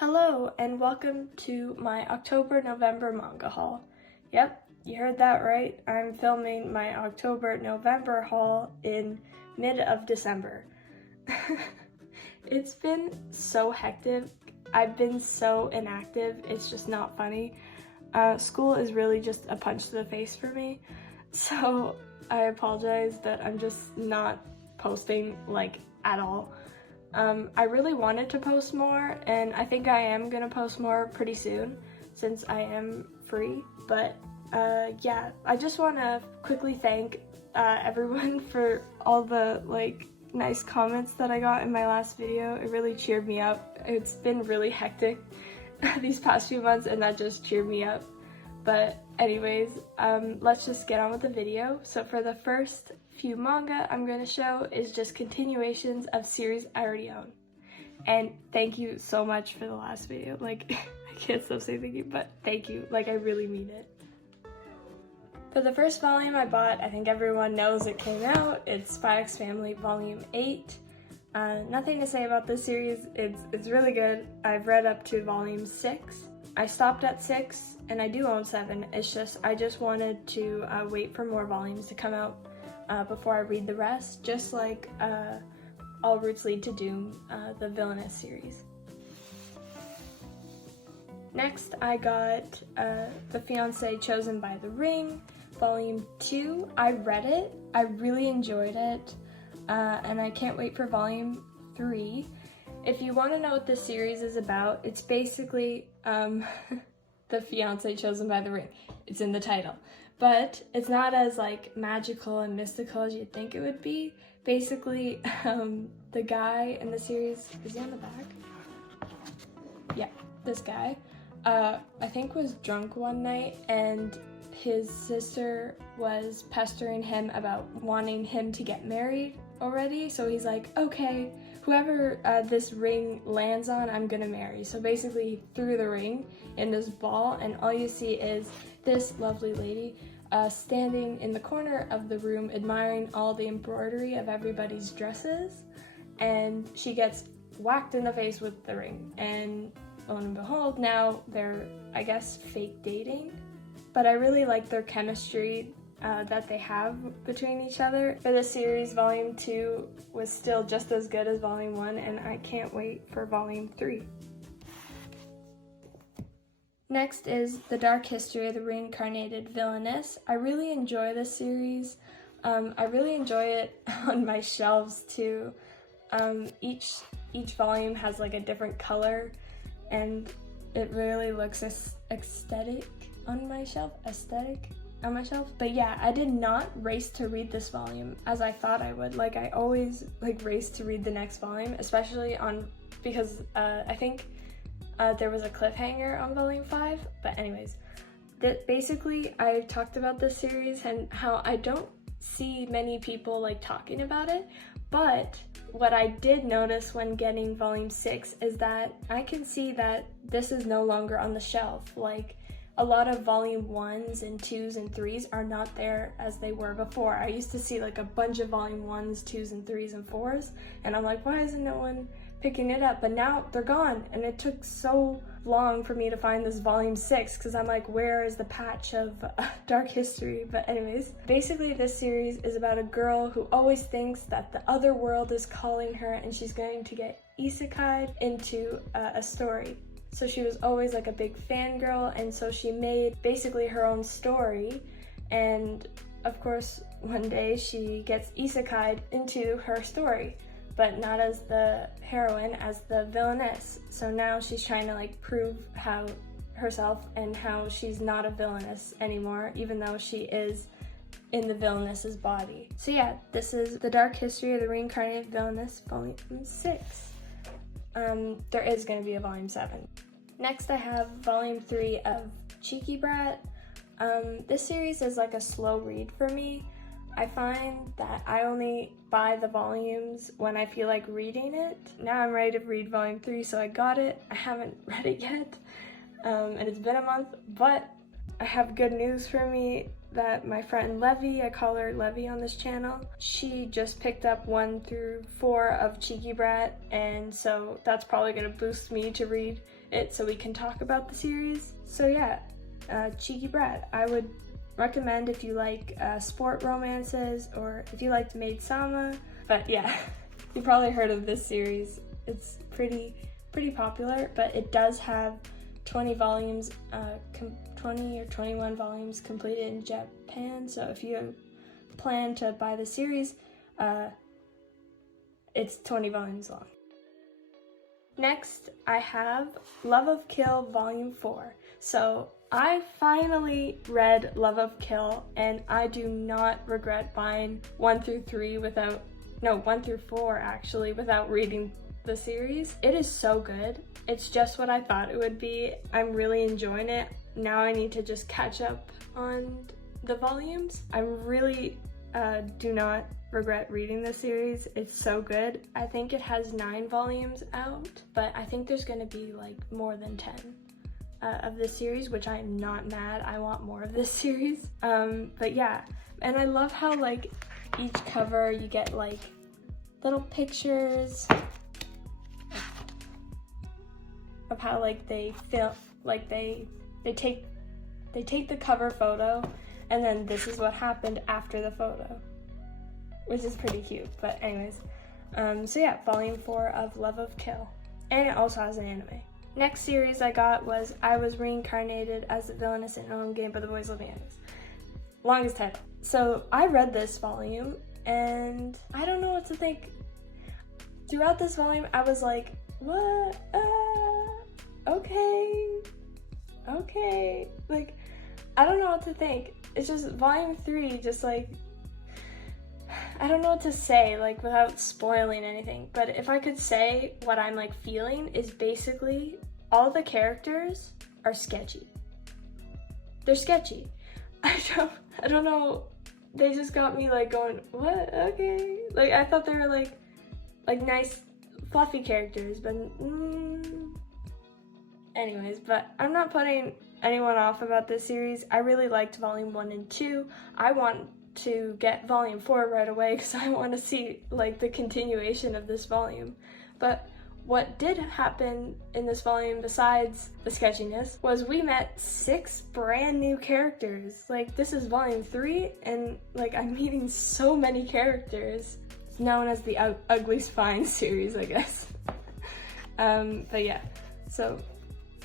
Hello and welcome to my October-November manga haul. Yep, you heard that right. I'm filming my October-November haul in mid of December. It's been so hectic. I've been so inactive. It's just not funny. School is really just a punch to the face for me. So I apologize that I'm just not posting at all. I really wanted to post more, and I think I am gonna post more pretty soon since I am free, but yeah, I just want to quickly thank everyone for all the nice comments that I got in my last video. It really cheered me up. It's been really hectic these past few months, and that just cheered me up. But anyways, let's just get on with the video. So for the first few manga I'm going to show is just continuations of series I already own. And thank you so much for the last video. I can't stop saying thank you, but thank you. I really mean it. For the first volume I bought, I think everyone knows it came out. It's Spy X Family Volume 8. Nothing to say about this series. It's really good. I've read up to Volume 6. I stopped at 6, and I do own 7. It's just, I just wanted to wait for more volumes to come out before I read the rest, just like All Routes Lead to Doom, the Villainous series. Next, I got The Fiancé Chosen by the Ring, Volume 2. I read it, I really enjoyed it, and I can't wait for Volume 3. If you want to know what this series is about, it's basically The Fiancé Chosen by the Ring. It's in the title. But it's not as magical and mystical as you'd think it would be. Basically, the guy in the series, is he on the back? Yeah, this guy, I think was drunk one night, and his sister was pestering him about wanting him to get married already. So he's like, okay, whoever this ring lands on, I'm gonna marry. So basically he threw the ring in this ball, and all you see is this lovely lady standing in the corner of the room admiring all the embroidery of everybody's dresses, and she gets whacked in the face with the ring, and lo and behold, now they're, I guess, fake dating. But I really like their chemistry that they have between each other. For this series, Volume 2 was still just as good as Volume 1, and I can't wait for Volume 3. Next is The Dark History of the Reincarnated Villainess. I really enjoy this series. I really enjoy it on my shelves too. Each volume has a different color, and it really looks aesthetic on my shelf. But yeah, I did not race to read this volume as I thought I would. I always race to read the next volume, especially because I think there was a cliffhanger on Volume 5. But anyways, basically I talked about this series and how I don't see many people talking about it, but what I did notice when getting Volume 6 is that I can see that this is no longer on the shelf. A lot of Volume 1s and 2s and 3s are not there as they were before. I used to see a bunch of Volume 1s, 2s and 3s and 4s, and I'm like, why isn't no one picking it up? But now they're gone, and it took so long for me to find this Volume 6 because I'm like, where is the patch of Dark History? But anyways, basically this series is about a girl who always thinks that the other world is calling her and she's going to get isekai'd into a story. So she was always a big fangirl, and so she made basically her own story, and of course one day she gets isekai'd into her story, but not as the heroine, as the villainess. So now she's trying to prove herself and how she's not a villainess anymore, even though she is in the villainess's body. So yeah, this is The Dark History of the Reincarnated Villainess, Volume 6. There is going to be a Volume 7. Next I have Volume 3 of Cheeky Brat. This series is a slow read for me. I find that I only buy the volumes when I feel like reading it. Now I'm ready to read Volume 3, so I got it. I haven't read it yet, and it's been a month, but I have good news for me. that my friend Levy, I call her Levy on this channel, she just picked up 1 through 4 of Cheeky Brat, and so that's probably gonna boost me to read it so we can talk about the series. So yeah, Cheeky Brat, I would recommend if you like sport romances or if you liked Maid Sama. But yeah, you probably heard of this series. It's pretty popular, but it does have 20 volumes, 20 or 21 volumes completed in Japan. So if you plan to buy the series, it's 20 volumes long. Next, I have Love of Kill Volume 4. So I finally read Love of Kill, and I do not regret buying 1 through 4 actually, without reading the series. It is so good. It's just what I thought it would be. I'm really enjoying it. Now I need to just catch up on the volumes. I really do not regret reading the series. It's so good. I think it has 9 volumes out, but I think there's gonna be like more than 10 of this series, which I'm not mad. I want more of this series. But yeah, and I love how like each cover you get like little pictures of how like they film, like they take the cover photo, and then this is what happened after the photo, which is pretty cute. But anyways, so yeah, volume 4 of Love of Kill, and it also has an anime. Next series I got was I Was Reincarnated as the Villainess in Home Game by the Boys Living Enemies. Longest title. So I read this volume, and I don't know what to think. Throughout this volume, I was like, what? Okay. Like, I don't know what to think. It's just volume 3, just like, I don't know what to say, like, without spoiling anything. But if I could say what I'm like feeling is basically all the characters are sketchy. They're sketchy. I don't know. They just got me like going, what? Okay. Like, I thought they were like nice fluffy characters, but anyways, but I'm not putting anyone off about this series. I really liked volume 1 and 2. I want to get volume 4 right away because I want to see like the continuation of this volume. But what did happen in this volume besides the sketchiness was we met 6 brand new characters. Like, this is volume 3, and like I'm meeting so many characters. It's known as the Ugly Spine series, I guess. But yeah, so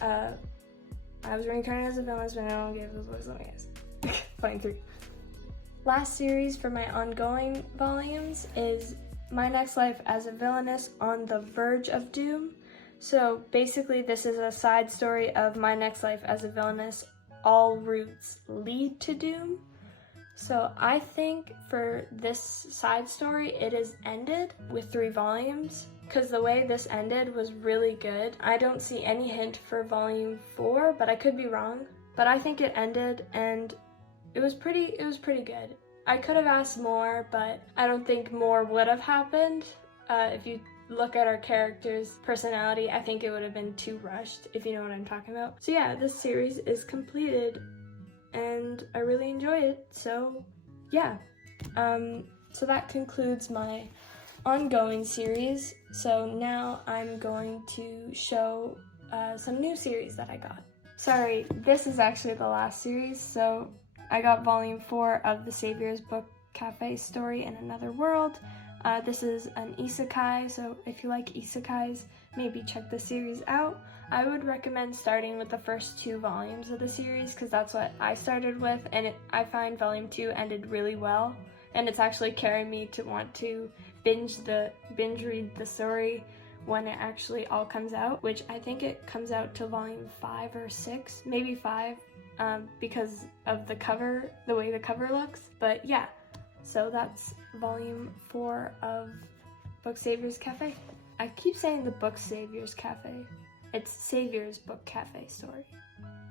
I was reincarnated as a villain, but no one gave those voice. Let me guess. Volume 3. Last series for my ongoing volumes is My Next Life as a Villainess on the Verge of Doom. So basically this is a side story of My Next Life as a Villainess, All Routes Lead to Doom. So I think for this side story it is ended with 3 volumes, because the way this ended was really good. I don't see any hint for volume 4, but I could be wrong. But I think it ended and it was pretty good. I could have asked more, but I don't think more would have happened. If you look at our character's personality, I think it would have been too rushed, if you know what I'm talking about. So yeah, this series is completed and I really enjoy it, so yeah. So that concludes my ongoing series. So now I'm going to show some new series that I got. Sorry, this is actually the last series, so I got volume 4 of the Savior's Book Cafe Story in Another World. This is an isekai, so if you like isekais, maybe check the series out. I would recommend starting with the first 2 volumes of the series because that's what I started with, and I find volume 2 ended really well, and it's actually carrying me to want to binge read the story when it actually all comes out, which I think it comes out to volume 5 or 6, maybe 5. Because of the cover, the way the cover looks. But yeah, so that's volume 4 of Book Savior's Cafe. I keep saying the Book Savior's Cafe. It's Savior's Book Cafe Story.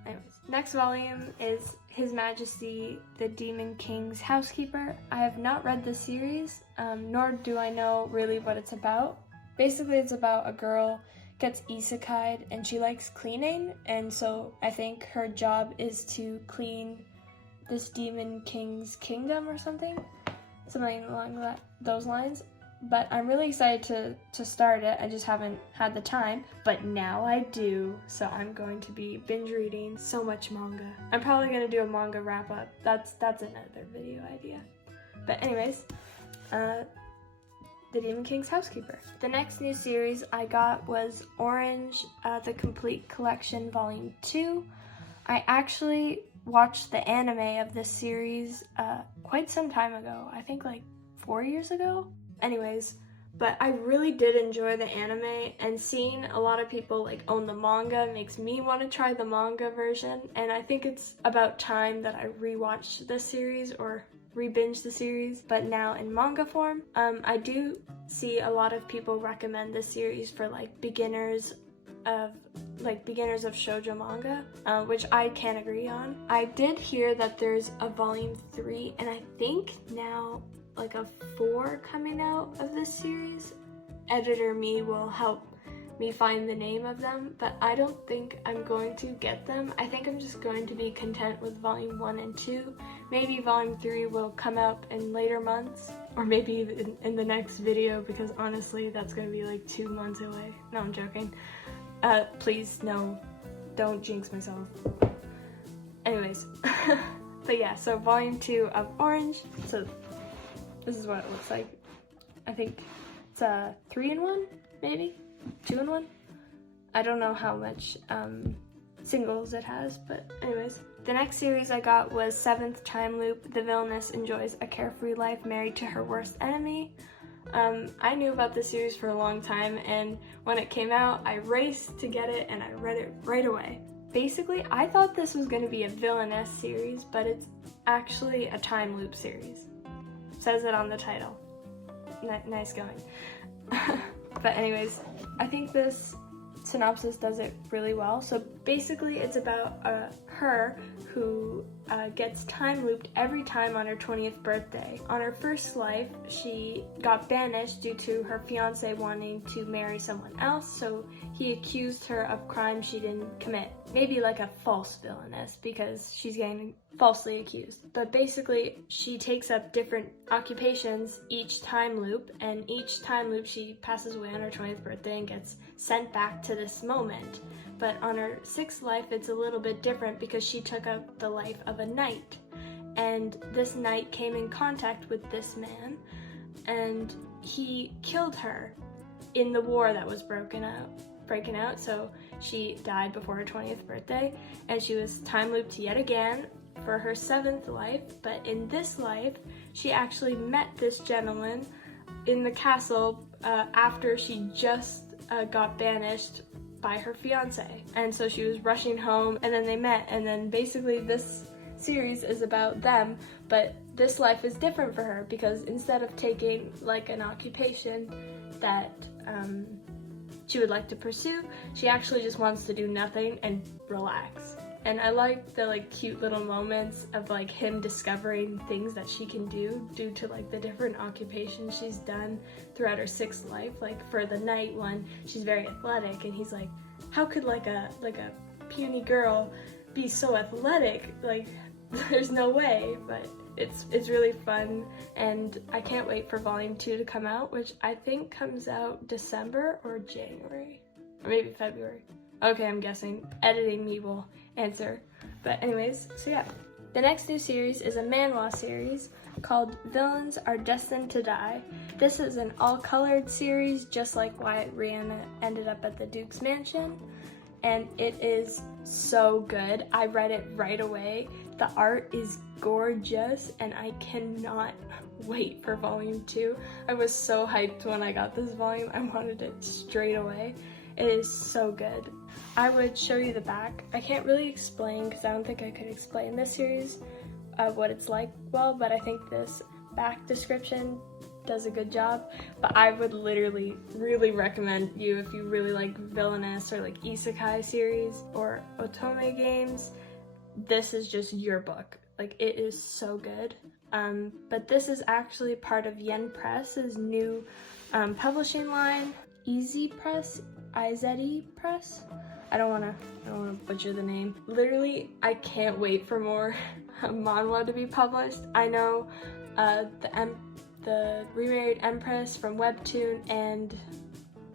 Anyways, next volume is His Majesty the Demon King's Housekeeper. I have not read this series, nor do I know really what it's about. Basically, it's about a girl gets isekai'd and she likes cleaning, and so I think her job is to clean this demon king's kingdom or something along those lines. But I'm really excited to start it. I just haven't had the time, but now I do. So I'm going to be binge reading so much manga. I'm probably gonna do a manga wrap up. That's another video idea. But anyways, The Demon King's Housekeeper. The next new series I got was Orange, The Complete Collection Volume 2. I actually watched the anime of this series quite some time ago. I think like 4 years ago. Anyways, but I really did enjoy the anime, and seeing a lot of people like own the manga makes me want to try the manga version, and I think it's about time that I rewatch this series or re-binge the series, but now in manga form. I do see a lot of people recommend this series for like beginners of shoujo manga, which I can agree on. I did hear that there's a volume 3, and I think now like a 4 coming out of this series. Editor me will help me find the name of them, but I don't think I'm going to get them. I think I'm just going to be content with volume 1 and 2. Maybe volume 3 will come out in later months, or maybe even in the next video, because honestly that's gonna be like 2 months away. No, I'm joking. Please, no, don't jinx myself. Anyways, but yeah, so volume 2 of Orange. So this is what it looks like. I think it's a 3-in-1, maybe? 2-in-1? I don't know how much singles it has, but anyways. The next series I got was 7th Time Loop. The villainess enjoys a carefree life married to her worst enemy. I knew about this series for a long time, and when it came out, I raced to get it and I read it right away. Basically, I thought this was going to be a villainess series, but it's actually a time loop series. Says it on the title. Nice going. But anyways, I think this synopsis does it really well. So basically it's about her who gets time looped every time on her 20th birthday. On her first life, she got banished due to her fiance wanting to marry someone else, so he accused her of crimes she didn't commit. Maybe like a false villainess, because she's getting falsely accused. But basically, she takes up different occupations each time loop, and each time loop she passes away on her 20th birthday and gets sent back to this moment. But on her 6th life, it's a little bit different because she took up the life of a knight. And this knight came in contact with this man, and he killed her in the war that was breaking out. So she died before her 20th birthday, and she was time looped yet again for her 7th life. But in this life, she actually met this gentleman in the castle after she just got banished by her fiance, and so she was rushing home, and then they met, and then basically this series is about them, but this life is different for her because instead of taking like an occupation that she would like to pursue, she actually just wants to do nothing and relax. And I like the like cute little moments of like him discovering things that she can do due to like the different occupations she's done throughout her 6th life. Like for the knight one, she's very athletic, and he's like, how could like a puny girl be so athletic? Like there's no way. But it's really fun, and I can't wait for volume 2 to come out, which I think comes out December or January, or maybe February. Okay, I'm guessing. Editing me will answer. But anyways, so yeah. The next new series is a manhwa series called Villains Are Destined to Die. This is an all-colored series, just like why Rihanna ended up at the Duke's mansion. And it is so good. I read it right away. The art is gorgeous, and I cannot wait for volume 2. I was so hyped when I got this volume. I wanted it straight away. It is so good. I would show you the back. I can't really explain because I don't think I could explain this series of what it's like well, but I think this back description does a good job. But I would literally really recommend you, if you really like villainous or like isekai series or otome games, this is just your book. Like, it is so good. But this is actually part of Yen Press's new publishing line, Easy Press, IZE Press. I don't wanna butcher the name. Literally, I can't wait for more manhwa to be published. I know the Remarried Empress from Webtoon, and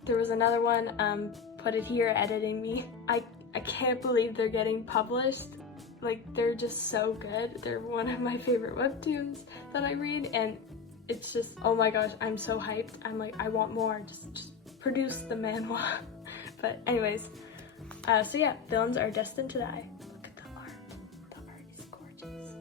there was another one, Put It Here, Editing Me. I can't believe they're getting published. Like, they're just so good. They're one of my favorite webtoons that I read, and it's just, oh my gosh, I'm so hyped. I'm like, I want more. Just produce the manhwa. But anyways, so yeah, villains are destined to die. Look at the art. The art is gorgeous.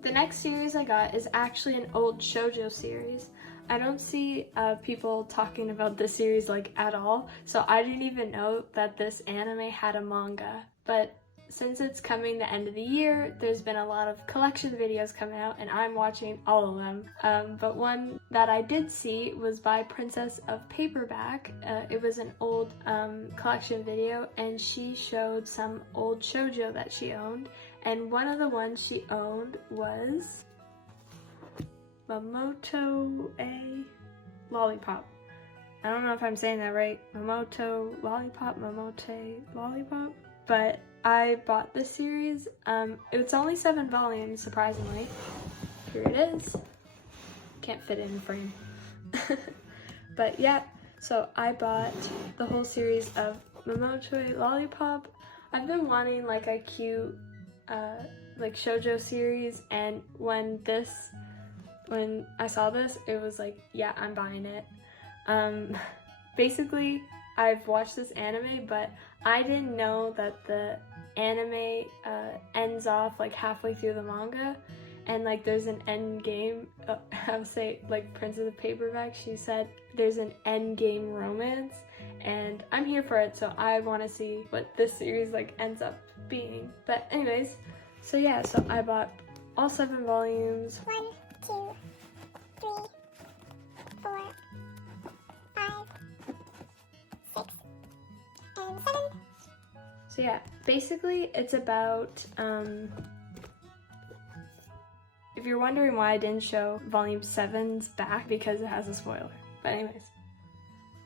The next series I got is actually an old shoujo series. I don't see people talking about this series like at all, so I didn't even know that this anime had a manga. But since it's coming the end of the year, there's been a lot of collection videos coming out, and I'm watching all of them. But one that I did see was by Princess of Paperback. It was an old collection video, and she showed some old shoujo that she owned, and one of the ones she owned was Mamoto A Lollipop. I don't know if I'm saying that right. Mamoto Lollipop, Mamote Lollipop. But I bought this series. It's only 7 volumes, surprisingly. Here it is. Can't fit it in frame. But yeah, so I bought the whole series of Mamoto Lollipop. I've been wanting like a cute like shoujo series, and when I saw this, it was like, yeah, I'm buying it. Basically, I've watched this anime, but I didn't know that the anime ends off like halfway through the manga, and like there's an end game. I'll say, like Princess of Paperback, she said there's an end game romance, and I'm here for it, so I want to see what this series like ends up being. But anyways, so yeah, so I bought all 7 volumes. 1, 2, 3, 4, 5, 6, and 7. So yeah, basically it's about, if you're wondering why I didn't show volume 7's back, because it has a spoiler. But anyways,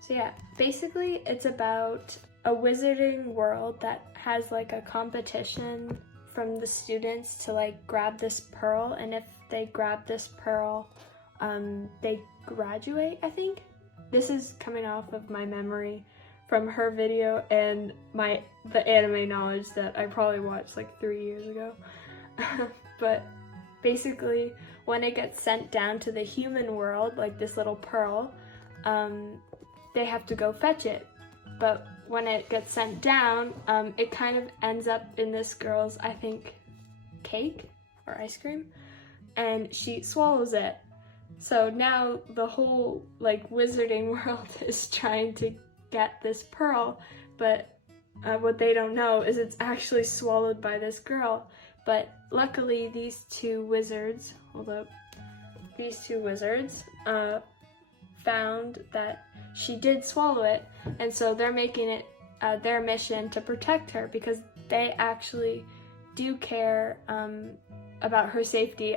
so yeah, basically it's about a wizarding world that has like a competition from the students to like grab this pearl, and if they grab this pearl, they graduate, I think. This is coming off of my memory from her video and the anime knowledge that I probably watched like 3 years ago. But basically, when it gets sent down to the human world, like this little pearl, they have to go fetch it. But when it gets sent down, it kind of ends up in this girl's, I think, cake or ice cream, and she swallows it. So now the whole like wizarding world is trying to get this pearl, but what they don't know is it's actually swallowed by this girl. But luckily these two wizards found that she did swallow it, and so they're making it their mission to protect her, because they actually do care about her safety,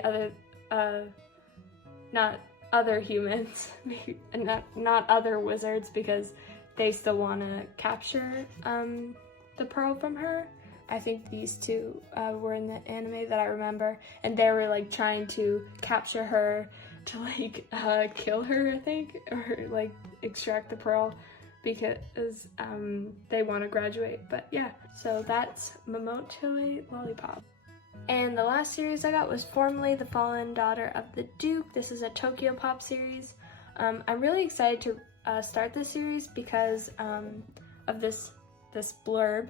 not other humans, not other wizards, because they still want to capture the pearl from her. I think these two were in the anime that I remember, and they were like trying to capture her to like kill her, I think, or like extract the pearl, because they want to graduate. But yeah, so that's Mamoto Lollipop. And the last series I got was Formerly the Fallen Daughter of the Duke. This is a Tokyo Pop series. I'm really excited to start this series because of this blurb.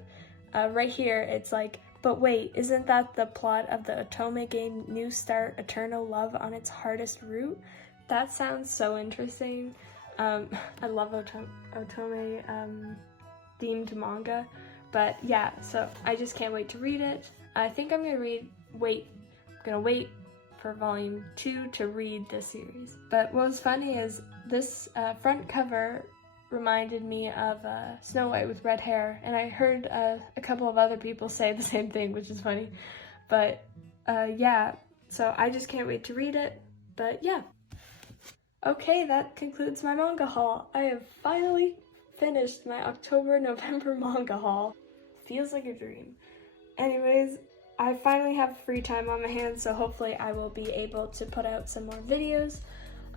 Right here, it's like, but wait, isn't that the plot of the Otome game New Start Eternal Love on its Hardest Route? That sounds so interesting. I love Otome themed manga, but yeah, so I just can't wait to read it. I think I'm gonna wait for volume 2 to read this series. But what was funny is this front cover reminded me of Snow White with red hair, and I heard a couple of other people say the same thing, which is funny. But yeah, so I just can't wait to read it. But yeah. Okay, that concludes my manga haul. I have finally finished my October-November manga haul. Feels like a dream. Anyways, I finally have free time on my hands, so hopefully I will be able to put out some more videos.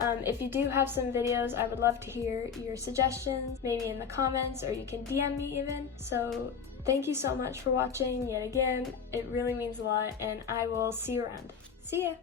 If you do have some videos, I would love to hear your suggestions, maybe in the comments, or you can DM me even. So thank you so much for watching yet again. It really means a lot, and I will see you around. See ya!